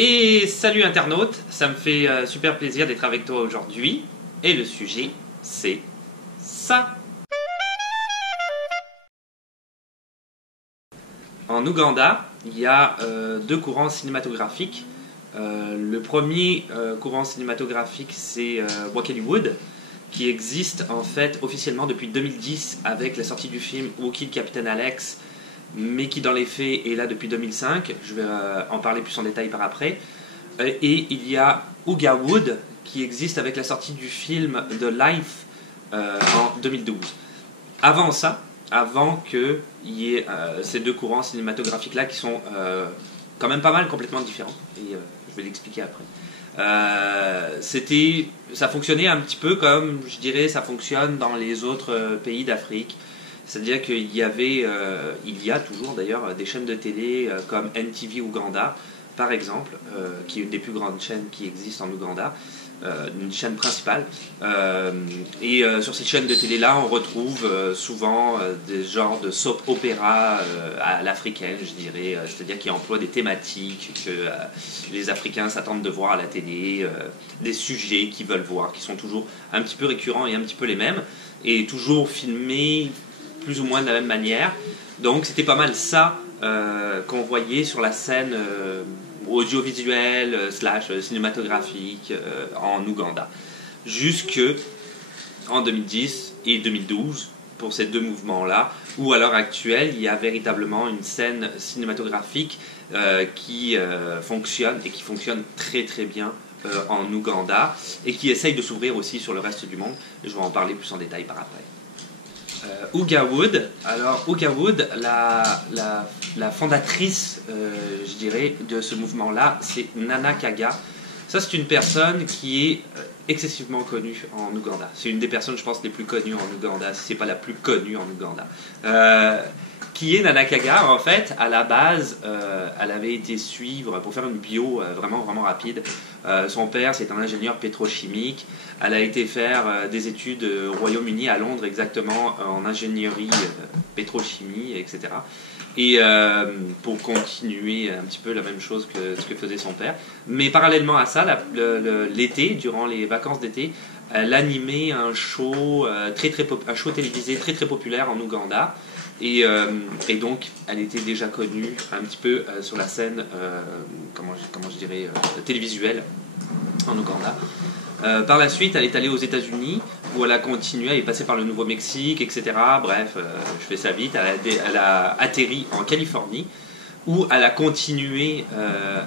Et salut internaute, ça me fait super plaisir d'être avec toi aujourd'hui. Et le sujet, c'est ça. En Ouganda, il y a deux courants cinématographiques. Le premier courant cinématographique, c'est Wakaliwood, qui existe en fait officiellement depuis 2010 avec la sortie du film Wookiee Captain Alex, mais qui dans les faits est là depuis 2005. Je vais en parler plus en détail par après. Et il y a Oogawood qui existe avec la sortie du film The Life en 2012. Avant ça, avant qu'il y ait ces deux courants cinématographiques là qui sont quand même pas mal complètement différents, et je vais l'expliquer après. Ça fonctionnait un petit peu comme, je dirais, ça fonctionne dans les autres pays d'Afrique. C'est-à-dire qu'il y avait, il y a toujours d'ailleurs des chaînes de télé comme NTV Ouganda, par exemple, qui est une des plus grandes chaînes qui existent en Ouganda, une chaîne principale. Et sur cette chaîne de télé-là, on retrouve souvent des genres de soap opéra à l'africaine, je dirais, c'est-à-dire qui emploient des thématiques que les Africains s'attendent de voir à la télé, des sujets qu'ils veulent voir, qui sont toujours un petit peu récurrents et un petit peu les mêmes, et toujours filmés plus ou moins de la même manière. Donc c'était pas mal ça qu'on voyait sur la scène audiovisuelle / cinématographique en Ouganda. Jusque en 2010 et 2012 pour ces deux mouvements-là, où à l'heure actuelle il y a véritablement une scène cinématographique qui fonctionne et qui fonctionne très très bien en Ouganda et qui essaye de s'ouvrir aussi sur le reste du monde. Je vais en parler plus en détail par après. Oogawood, alors Oogawood, la fondatrice, je dirais, de ce mouvement-là, c'est Nana Kaga. Ça, c'est une personne qui est excessivement connue en Ouganda. C'est une des personnes, je pense, les plus connues en Ouganda, si ce n'est pas la plus connue en Ouganda. Qui est Nana Kaga, en fait, à la base, elle avait été suivre, pour faire une bio vraiment, vraiment rapide, son père, c'est un ingénieur pétrochimique. Elle a été faire des études au Royaume-Uni, à Londres exactement, en ingénierie, pétrochimie, etc. Et pour continuer un petit peu la même chose que ce que faisait son père. Mais parallèlement à ça, l'été, durant les vacances d'été, elle animait un show, un show télévisé très très populaire en Ouganda. Et donc, elle était déjà connue un petit peu sur la scène, comment je dirais, télévisuelle en Ouganda. Par la suite, elle est allée aux États-Unis, où elle a continué, elle est passée par le Nouveau-Mexique, etc. Bref, je fais ça vite. Elle a atterri en Californie, où elle a continué.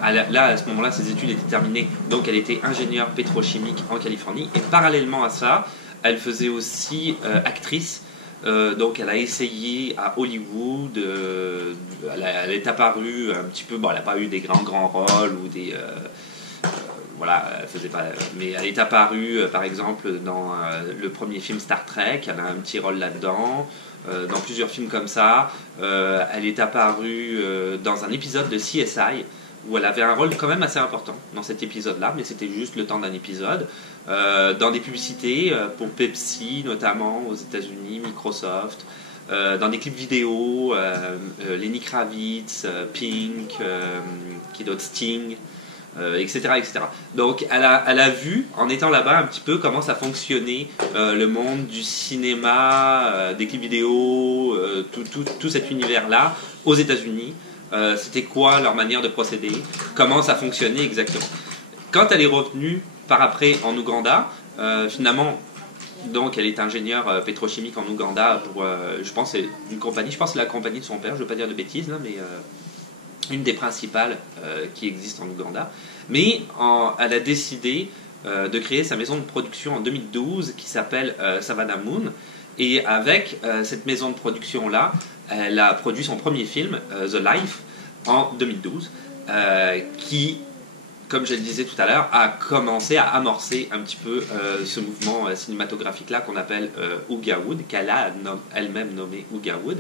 Là, à ce moment-là, ses études étaient terminées, donc elle était ingénieure pétrochimique en Californie. Et parallèlement à ça, elle faisait aussi actrice. Donc elle a essayé à Hollywood, elle est apparue un petit peu, bon elle n'a pas eu des grands rôles ou des... voilà, elle faisait pas, mais elle est apparue par exemple dans le premier film Star Trek, elle a un petit rôle là-dedans, dans plusieurs films comme ça. Elle est apparue dans un épisode de CSI, où elle avait un rôle quand même assez important dans cet épisode-là, mais c'était juste le temps d'un épisode. Dans des publicités pour Pepsi notamment aux États-Unis, Microsoft, dans des clips vidéo, Lenny Kravitz, Pink, qui d'autre, Sting, etc., etc. Donc elle a vu, en étant là-bas un petit peu, comment ça fonctionnait le monde du cinéma, des clips vidéo, tout cet univers-là aux États-Unis. C'était quoi leur manière de procéder, comment ça fonctionnait exactement. Quand elle est revenue par après en Ouganda, finalement, donc elle est ingénieure pétrochimique en Ouganda pour, je pense, c'est une compagnie, je pense que c'est la compagnie de son père, je ne veux pas dire de bêtises, là, mais une des principales qui existent en Ouganda. Mais elle a décidé de créer sa maison de production en 2012 qui s'appelle Savannah Moon. Et avec cette maison de production-là, elle a produit son premier film, The Life, en 2012, qui, comme je le disais tout à l'heure, a commencé à amorcer un petit peu ce mouvement cinématographique-là qu'on appelle Oogawood, qu'elle a elle-même nommé Oogawood.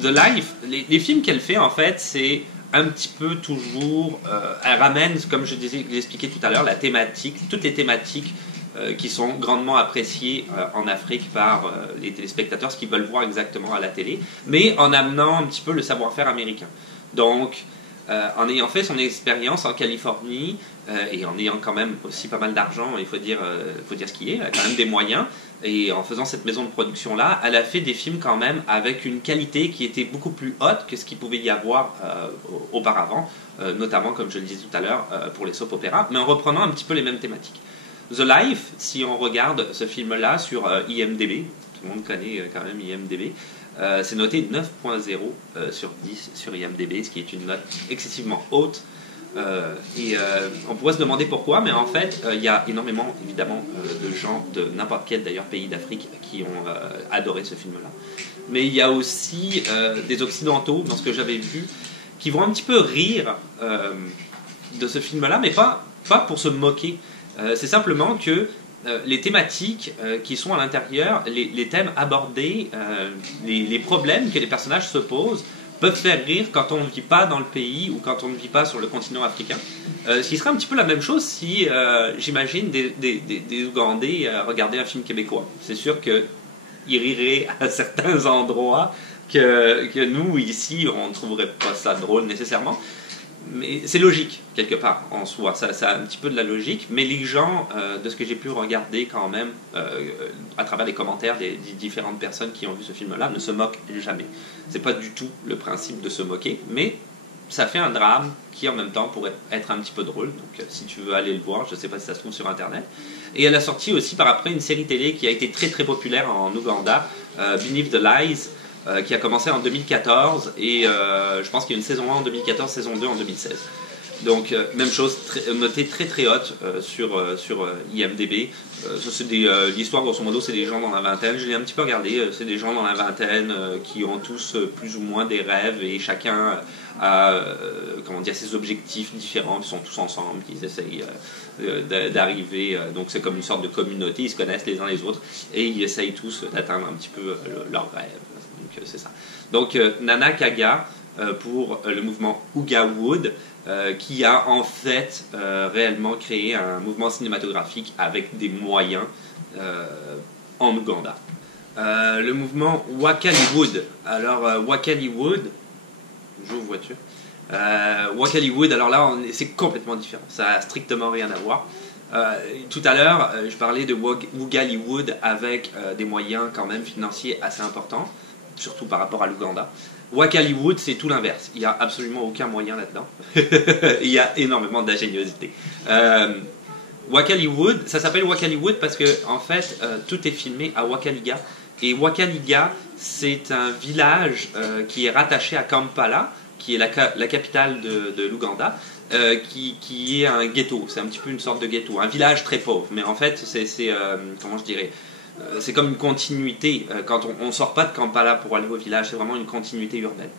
The Life, les films qu'elle fait, en fait, c'est un petit peu toujours... elle ramène, comme je l'expliquais tout à l'heure, la thématique, toutes les thématiques qui sont grandement appréciées en Afrique par les téléspectateurs, ce qu'ils veulent voir exactement à la télé, mais en amenant un petit peu le savoir-faire américain. Donc, en ayant fait son expérience en Californie et en ayant quand même aussi pas mal d'argent, il faut dire ce qui est, elle a quand même des moyens, et en faisant cette maison de production-là, elle a fait des films quand même avec une qualité qui était beaucoup plus haute que ce qu'il pouvait y avoir auparavant, notamment, comme je le disais tout à l'heure, pour les soap opéras, mais en reprenant un petit peu les mêmes thématiques. The Life, si on regarde ce film-là sur IMDb, tout le monde connaît quand même IMDb, c'est noté 9.0 sur 10 sur IMDb, ce qui est une note excessivement haute. On pourrait se demander pourquoi, mais en fait, il y a énormément, évidemment, de gens de n'importe quel d'ailleurs pays d'Afrique qui ont adoré ce film-là. Mais il y a aussi des Occidentaux, dans ce que j'avais vu, qui vont un petit peu rire de ce film-là, mais pas pour se moquer. C'est simplement que les thématiques qui sont à l'intérieur, les thèmes abordés, les problèmes que les personnages se posent, peuvent faire rire quand on ne vit pas dans le pays ou quand on ne vit pas sur le continent africain. Ce qui serait un petit peu la même chose si, j'imagine, des Ougandais regardaient un film québécois. C'est sûr qu'ils riraient à certains endroits que nous, ici, on ne trouverait pas ça drôle nécessairement. Mais c'est logique, quelque part, en soi. Ça a un petit peu de la logique, mais les gens, de ce que j'ai pu regarder quand même, à travers les commentaires des différentes personnes qui ont vu ce film-là, ne se moquent jamais. C'est pas du tout le principe de se moquer, mais ça fait un drame qui, en même temps, pourrait être un petit peu drôle. Donc, si tu veux aller le voir, je sais pas si ça se trouve sur Internet. Et elle a sorti aussi par après une série télé qui a été très très populaire en Ouganda, Beneath the Lies, qui a commencé en 2014 et je pense qu'il y a une saison 1 en 2014, saison 2 en 2016. Donc même chose, notée très très haute sur IMDb. Ça, c'est l'histoire grosso modo, c'est des gens dans la vingtaine, je l'ai un petit peu regardé, c'est des gens dans la vingtaine qui ont tous plus ou moins des rêves et chacun a ses objectifs différents, ils sont tous ensemble, ils essayent d'arriver, donc c'est comme une sorte de communauté, ils se connaissent les uns les autres et ils essayent tous d'atteindre un petit peu leurs rêves. Donc c'est ça. Donc Nana Kaga pour le mouvement Ouga Wood, qui a en fait réellement créé un mouvement cinématographique avec des moyens en Ouganda. Le mouvement Wakaliwood. Alors Wakaliwood, j'ouvre voiture. Wakaliwood, alors là c'est complètement différent, ça a strictement rien à voir. Tout à l'heure, je parlais de Woogaliwood avec des moyens quand même financiers assez importants, surtout par rapport à l'Ouganda. Wakaliwood, c'est tout l'inverse. Il n'y a absolument aucun moyen là-dedans. Il y a énormément d'ingéniosité. Wakaliwood, ça s'appelle Wakaliwood parce que en fait, tout est filmé à Wakaliga. Et Wakaliga, c'est un village qui est rattaché à Kampala, qui est la capitale de l'Ouganda, qui est un ghetto. C'est un petit peu une sorte de ghetto, un village très pauvre. Mais en fait, comment je dirais, c'est comme une continuité. Quand on ne sort pas de Kampala pour aller au village, c'est vraiment une continuité urbaine.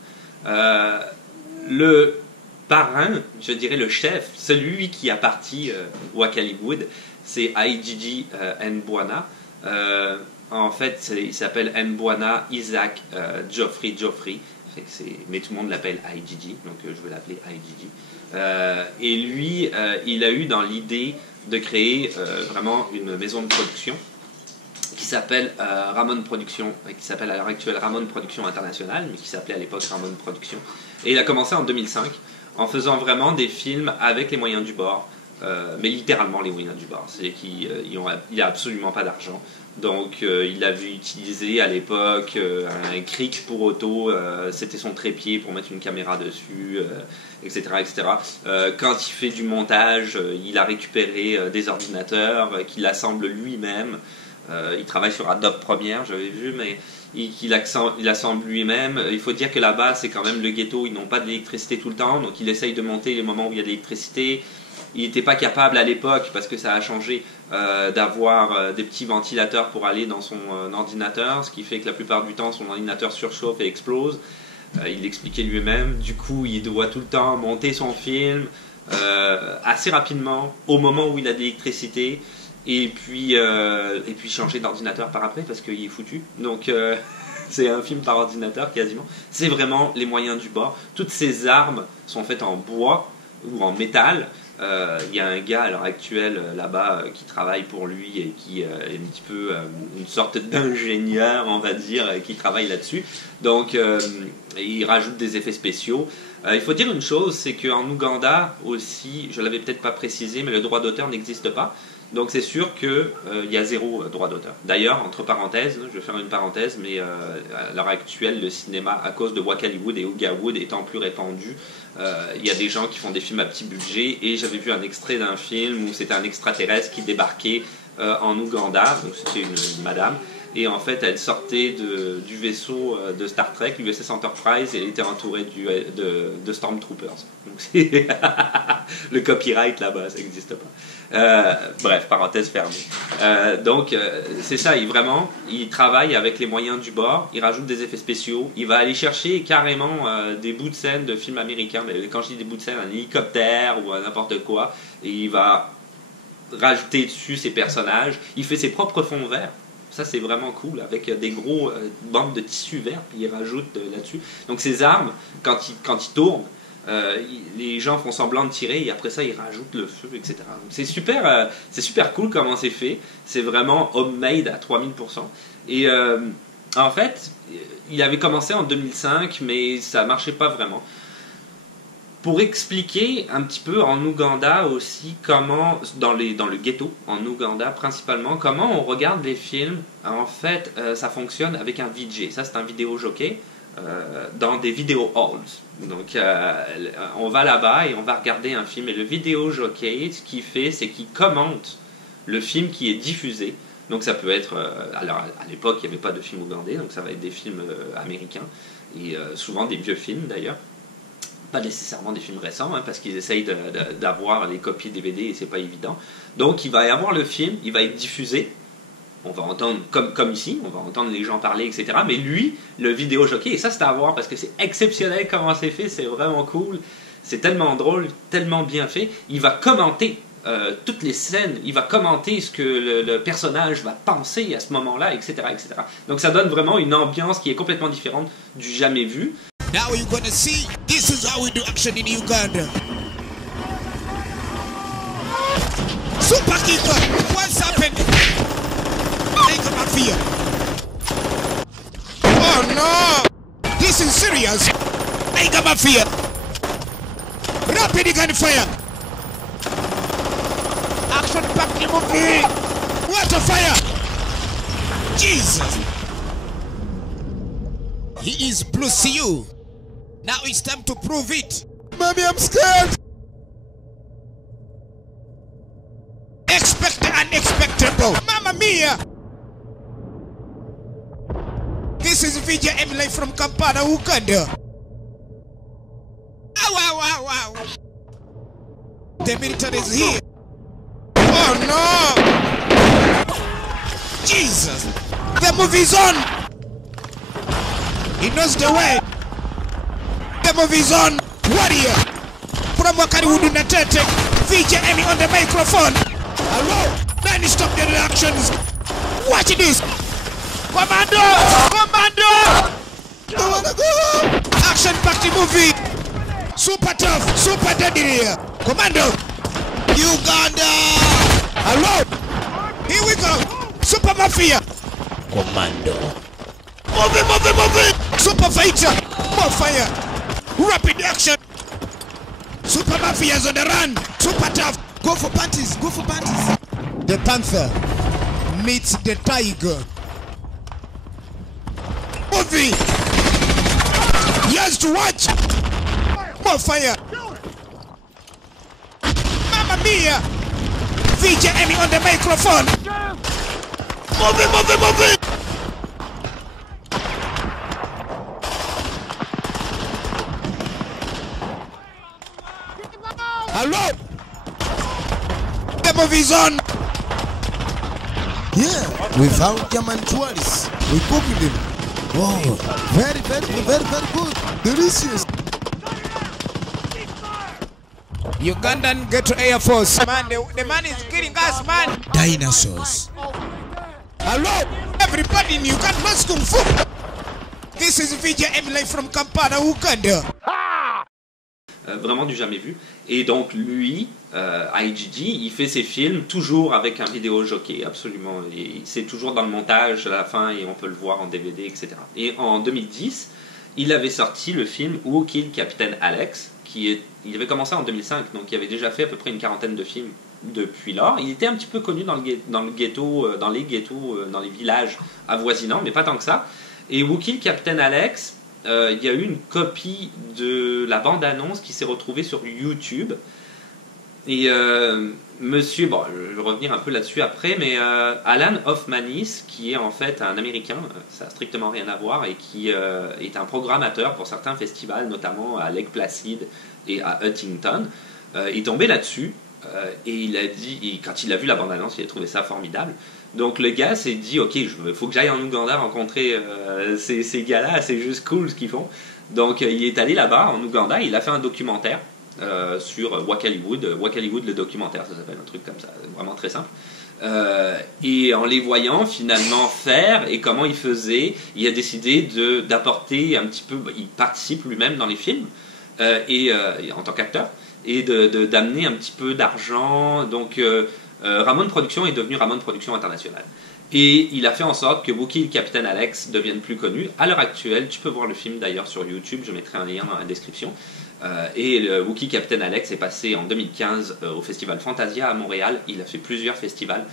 Le parrain, je dirais le chef, celui qui a parti Wakaliwood, c'est Aïdjidji Mbwana. En fait, il s'appelle Mbwana Isaac Geoffrey. Mais tout le monde l'appelle Aïdjidji, donc je vais l'appeler Aïdjidji. Et lui, il a eu dans l'idée de créer vraiment une maison de production qui s'appelle Ramon Production, qui s'appelle à l'heure actuelle Ramon Production International, mais qui s'appelait à l'époque Ramon Production. Et il a commencé en 2005 en faisant vraiment des films avec les moyens du bord, mais littéralement les moyens du bord. C'est qu'il n'a absolument pas d'argent. Donc il avait utilisé à l'époque un cric pour auto, c'était son trépied pour mettre une caméra dessus, etc. etc. Quand il fait du montage, il a récupéré des ordinateurs qu'il assemble lui-même. Il travaille sur Adobe Premiere, j'avais vu, mais il assemble lui-même. Il faut dire que là-bas, c'est quand même le ghetto, ils n'ont pas d'électricité tout le temps, donc il essaye de monter les moments où il y a de l'électricité. Il n'était pas capable à l'époque, parce que ça a changé, d'avoir des petits ventilateurs pour aller dans son ordinateur, ce qui fait que la plupart du temps, son ordinateur surchauffe et explose. Il l'expliquait lui-même. Du coup, il doit tout le temps monter son film assez rapidement, au moment où il a de l'électricité. Et puis changer d'ordinateur par après parce qu'il est foutu. Donc c'est un film par ordinateur quasiment. C'est vraiment les moyens du bord. Toutes ces armes sont faites en bois ou en métal. Il y a un gars à l'heure actuelle là-bas qui travaille pour lui et qui est un petit peu une sorte d'ingénieur, on va dire, qui travaille là-dessus. Donc il rajoute des effets spéciaux. Il faut dire une chose, c'est qu'en Ouganda aussi, je l'avais peut-être pas précisé, mais le droit d'auteur n'existe pas. Donc c'est sûr qu'il y a zéro droit d'auteur. D'ailleurs, entre parenthèses, je vais faire une parenthèse, mais à l'heure actuelle, le cinéma, à cause de Wakaliwood et Ogawood étant plus répandu, il y a des gens qui font des films à petit budget, et j'avais vu un extrait d'un film où c'était un extraterrestre qui débarquait en Ouganda, donc c'était une madame, et en fait elle sortait du vaisseau de Star Trek, l'USS Enterprise, et elle était entourée de Stormtroopers. Donc c'est le copyright là-bas, ça n'existe pas. Bref, parenthèse fermée. Donc c'est ça, il travaille avec les moyens du bord, il rajoute des effets spéciaux, il va aller chercher carrément des bouts de scène de films américains, mais quand je dis des bouts de scène, un hélicoptère ou n'importe quoi, et il va rajouter dessus ses personnages, il fait ses propres fonds verts. Ça c'est vraiment cool, avec des gros bandes de tissu vert, puis il rajoute là-dessus. Donc ces armes, quand il tourne, les gens font semblant de tirer, et après ça ils rajoutent le feu, etc. Donc c'est super cool comment c'est fait. C'est vraiment homemade à 3000%. Et en fait, il avait commencé en 2005, mais ça marchait pas vraiment. Pour expliquer un petit peu en Ouganda aussi comment, dans le ghetto, en Ouganda principalement, comment on regarde les films, en fait ça fonctionne avec un VJ, ça c'est un vidéo jockey, dans des vidéo halls. Donc on va là-bas et on va regarder un film, et le vidéo jockey, ce qu'il fait, c'est qu'il commente le film qui est diffusé. Donc ça peut être, alors à l'époque il n'y avait pas de films ougandais, donc ça va être des films américains, et souvent des vieux films d'ailleurs. Pas nécessairement des films récents, hein, parce qu'ils essayent d'avoir les copies DVD et c'est pas évident. Donc il va y avoir le film, il va être diffusé, on va entendre, comme ici, on va entendre les gens parler, etc. Mais lui, le vidéo jockey, et ça c'est à voir parce que c'est exceptionnel comment c'est fait, c'est vraiment cool, c'est tellement drôle, tellement bien fait. Il va commenter toutes les scènes, il va commenter ce que le personnage va penser à ce moment-là, etc., etc. Donc ça donne vraiment une ambiance qui est complètement différente du jamais vu. Now you're gonna see, this is how we do action in Uganda. Super Kicker, what's happening? Take a mafia. Oh no, this is serious. Take a mafia. Rapid gunfire. Action packed movie. Water fire. Jesus. He is Blue CU. Now it's time to prove it. Mommy, I'm scared. Expect the unexpectable. Mamma mia. This is Vijay Emily from Kampala, Uganda. Ow, ow, ow, ow. The military is here. Oh no. Jesus. The movie's on. He knows the way. The movie's on. Warrior. From Wakaliwood Natete. Vijay Emmy on the microphone. Hello. Then stop the reactions. Watch this. Commando! Commando! I wanna go! Action-packed movie. Super tough. Super deadly. Commando. Uganda. Hello. Here we go. Super Mafia. Commando. Move it, move it, move it. Super Fighter. More fire. Rapid action. Super Mafia's on the run. Super tough. Go for panties. Go for panties. The Panther meets the Tiger. Movie. Yes, to watch. More fire. Mamma mia. Vijay Emmy on the microphone. Move it, move it, move it. Hello. The movie's on. Yeah, we found German tourists. We cooked them. Oh, very, very, very, very good. Delicious. Ugandan Ghetto Air Force. Man, the man is killing us, man. Dinosaurs. Hello, everybody in Uganda knows Kung Fu. This is Vijay Emily from Kampala, Uganda. Vraiment du jamais vu. Et donc lui, IGG, il fait ses films toujours avec un vidéo jockey, absolument. C'est toujours dans le montage à la fin et on peut le voir en DVD, etc. Et en 2010, il avait sorti le film Who Killed Captain Alex, il avait commencé en 2005, donc il avait déjà fait à peu près une quarantaine de films depuis lors. Il était un petit peu connu dans le ghetto, dans les ghettos, dans les villages avoisinants, mais pas tant que ça. Et Who Killed Captain Alex, il y a eu une copie de la bande-annonce qui s'est retrouvée sur YouTube. Et monsieur, bon, je vais revenir un peu là-dessus après, mais Alan Hoffmanis, qui est en fait un Américain, ça n'a strictement rien à voir, et qui est un programmateur pour certains festivals, notamment à Lake Placid et à Huntington, est tombé là-dessus, et il a dit, quand il a vu la bande-annonce, il a trouvé ça formidable. Donc le gars s'est dit, ok, il faut que j'aille en Ouganda rencontrer ces gars-là, c'est juste cool ce qu'ils font. Donc il est allé là-bas en Ouganda, il a fait un documentaire sur Wack Hollywood le documentaire, ça s'appelle, un truc comme ça, vraiment très simple. Et en les voyant finalement faire et comment il faisait, il a décidé d'apporter un petit peu, il participe lui-même dans les films et en tant qu'acteur, et d'amener un petit peu d'argent. Donc Ramon Productions est devenu Ramon Productions International. Et il a fait en sorte que Who Killed Captain Alex devienne plus connu. À l'heure actuelle, tu peux voir le film d'ailleurs sur YouTube, je mettrai un lien dans la description. Et le Who Killed Captain Alex est passé en 2015 au festival Fantasia à Montréal. Il a fait plusieurs festivals,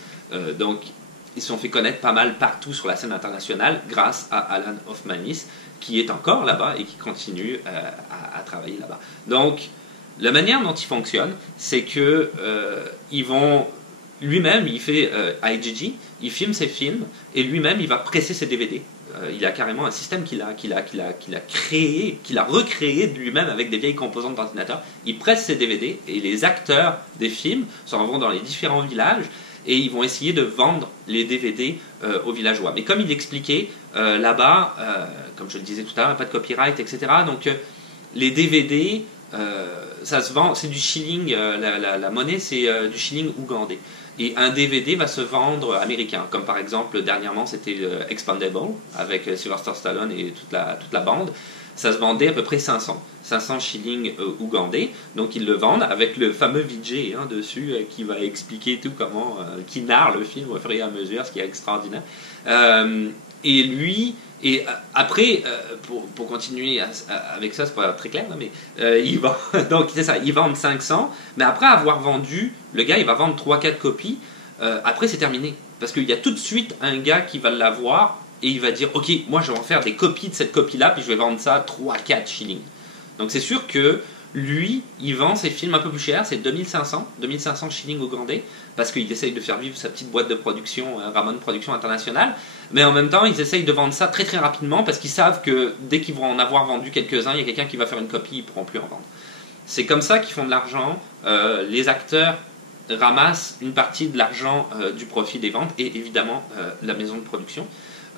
donc ils se sont fait connaître pas mal partout sur la scène internationale grâce à Alan Hoffmanis, qui est encore là-bas et qui continue à travailler là-bas. Donc la manière dont il fonctionne, c'est que lui-même, il fait IGG, il filme ses films et lui-même, il va presser ses DVD. Il a carrément un système qu'il a recréé de lui-même avec des vieilles composantes d'ordinateur. Il presse ses DVD et les acteurs des films s'en vont dans les différents villages et ils vont essayer de vendre les DVD aux villageois. Mais comme il expliquait, là-bas, comme je le disais tout à l'heure, pas de copyright, etc. Donc les DVD, ça se vend, c'est du shilling, la monnaie c'est du shilling ougandais. Et un DVD va se vendre américain, comme par exemple dernièrement c'était Expandable avec Sylvester Stallone et toute la bande. Ça se vendait à peu près 500 shillings ougandais. Donc ils le vendent avec le fameux VJ dessus qui va expliquer tout comment, qui narre le film au fur et à mesure, ce qui est extraordinaire. Et lui, et après, pour continuer avec ça, c'est pas très clair, mais donc c'est ça, ils vendent 500, mais après avoir vendu, le gars il va vendre 3-4 copies, après c'est terminé. Parce qu'il y a tout de suite un gars qui va l'avoir et il va dire, ok, moi je vais en faire des copies de cette copie-là, puis je vais vendre ça 3-4 shillings. Donc c'est sûr que lui, il vend ses films un peu plus cher, c'est 2500 shillings ougandais, parce qu'il essaye de faire vivre sa petite boîte de production, Ramon Productions International, mais en même temps, ils essayent de vendre ça très très rapidement, parce qu'ils savent que dès qu'ils vont en avoir vendu quelques-uns, il y a quelqu'un qui va faire une copie, ils ne pourront plus en vendre. C'est comme ça qu'ils font de l'argent. Les acteurs ramassent une partie de l'argent du profit des ventes, et évidemment la maison de production.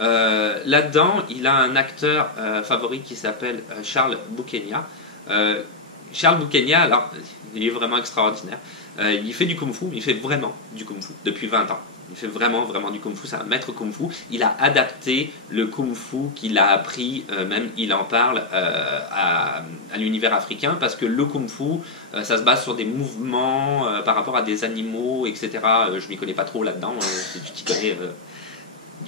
Là-dedans, il a un acteur favori qui s'appelle Charles Bukenya. Charles Bukenya, alors, il est vraiment extraordinaire. Il fait du kung-fu, il fait vraiment du kung-fu depuis 20 ans. Il fait vraiment du kung-fu, c'est un maître kung-fu. Il a adapté le kung-fu qu'il a appris, même il en parle à l'univers africain, parce que le kung-fu, ça se base sur des mouvements par rapport à des animaux, etc. Je ne m'y connais pas trop là-dedans, si tu t'y connais...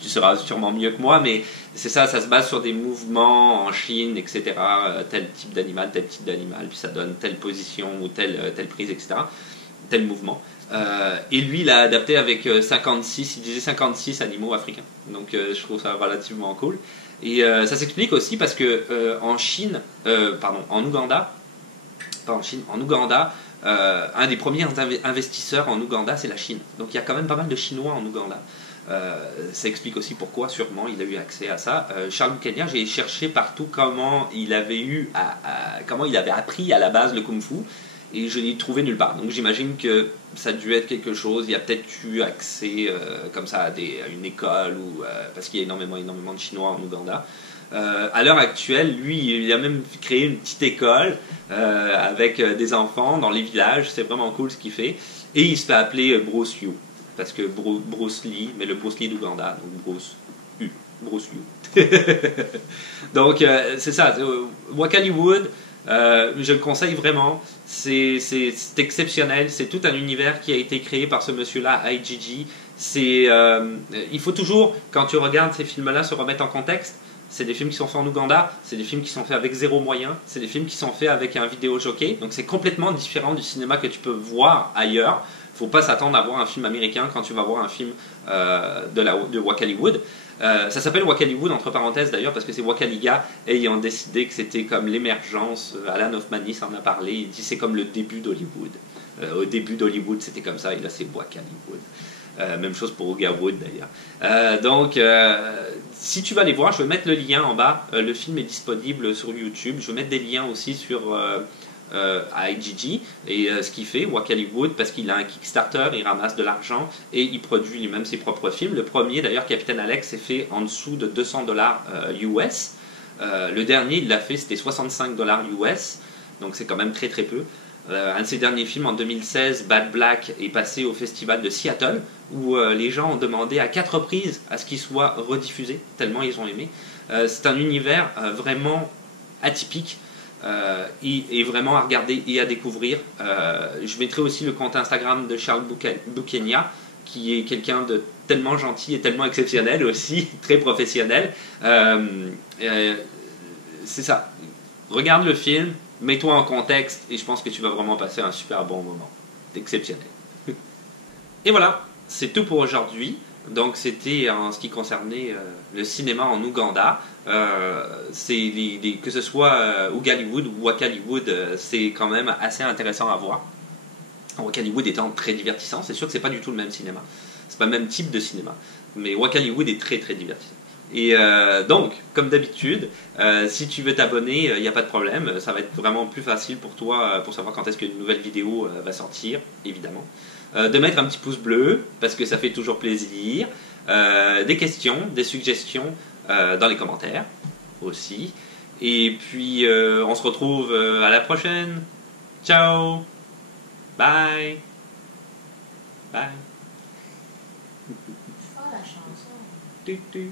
tu seras sûrement mieux que moi, mais c'est ça, ça se base sur des mouvements en Chine, etc. Tel type d'animal, puis ça donne telle position ou telle prise, etc. Tel mouvement. Et lui, il a adapté avec 56, il disait 56 animaux africains. Donc je trouve ça relativement cool. Et ça s'explique aussi parce que en Ouganda, un des premiers investisseurs en Ouganda, c'est la Chine. Donc il y a quand même pas mal de Chinois en Ouganda. Ça explique aussi pourquoi, sûrement, il a eu accès à ça. Charles Bukenya, j'ai cherché partout comment il avait appris à la base le kung-fu, et je l'ai trouvé nulle part. Donc j'imagine que ça a dû être quelque chose. Il y a peut-être eu accès comme ça à une école, parce qu'il y a énormément de Chinois en Ouganda. À l'heure actuelle, lui, il a même créé une petite école avec des enfants dans les villages. C'est vraiment cool ce qu'il fait. Et il se fait appeler Bruce Yu. Parce que Bruce Lee, mais le Bruce Lee d'Ouganda, donc Bruce Lee. Donc c'est ça, Wack Hollywood, je le conseille vraiment, c'est exceptionnel, c'est tout un univers qui a été créé par ce monsieur-là, IGG. Il faut toujours, quand tu regardes ces films-là, se remettre en contexte. c'est des films qui sont faits en Ouganda, c'est des films qui sont faits avec zéro moyen, c'est des films qui sont faits avec un vidéo jockey, donc c'est complètement différent du cinéma que tu peux voir ailleurs. Faut pas s'attendre à voir un film américain quand tu vas voir un film de Wakaliwood. Ça s'appelle Wakaliwood entre parenthèses d'ailleurs parce que c'est Wakaliga ayant décidé que c'était comme l'émergence. Alan Hoffmanis en a parlé, il dit c'est comme le début d'Hollywood. Au début d'Hollywood c'était comme ça et là c'est Wakaliwood. Même chose pour Uga Wood d'ailleurs. Donc si tu vas les voir, je vais mettre le lien en bas. Le film est disponible sur YouTube. Je vais mettre des liens aussi sur IGG et ce qu'il fait, Wakaliwood, parce qu'il a un Kickstarter, il ramasse de l'argent et il produit lui-même ses propres films. Le premier d'ailleurs, Captain Alex, est fait en dessous de $200 US. Le dernier, il l'a fait, c'était $65 US, donc c'est quand même très très peu. Un de ses derniers films en 2016, Bad Black, est passé au festival de Seattle où les gens ont demandé à 4 reprises à ce qu'il soit rediffusé, tellement ils ont aimé. C'est un univers vraiment atypique et vraiment à regarder et à découvrir. Je mettrai aussi le compte Instagram de Charles Bouquenia, qui est quelqu'un de tellement gentil et tellement exceptionnel aussi, très professionnel. C'est ça. Regarde le film, mets-toi en contexte et je pense que tu vas vraiment passer un super bon moment. C'est exceptionnel. Et voilà, c'est tout pour aujourd'hui. Donc c'était en ce qui concernait le cinéma en Ouganda. Que ce soit Ugaliwood ou Wakaliwood, c'est quand même assez intéressant à voir. Wakaliwood étant très divertissant, c'est sûr que c'est pas du tout le même cinéma. C'est pas le même type de cinéma. Mais Wakaliwood est très très divertissant. Et donc, comme d'habitude, si tu veux t'abonner, il n'y a pas de problème. Ça va être vraiment plus facile pour toi pour savoir quand est-ce qu'une nouvelle vidéo va sortir, évidemment. De mettre un petit pouce bleu, parce que ça fait toujours plaisir. Des questions, des suggestions dans les commentaires aussi. Et puis, on se retrouve à la prochaine. Ciao. Bye. Bye. Oh, la chanson. Tu, tu.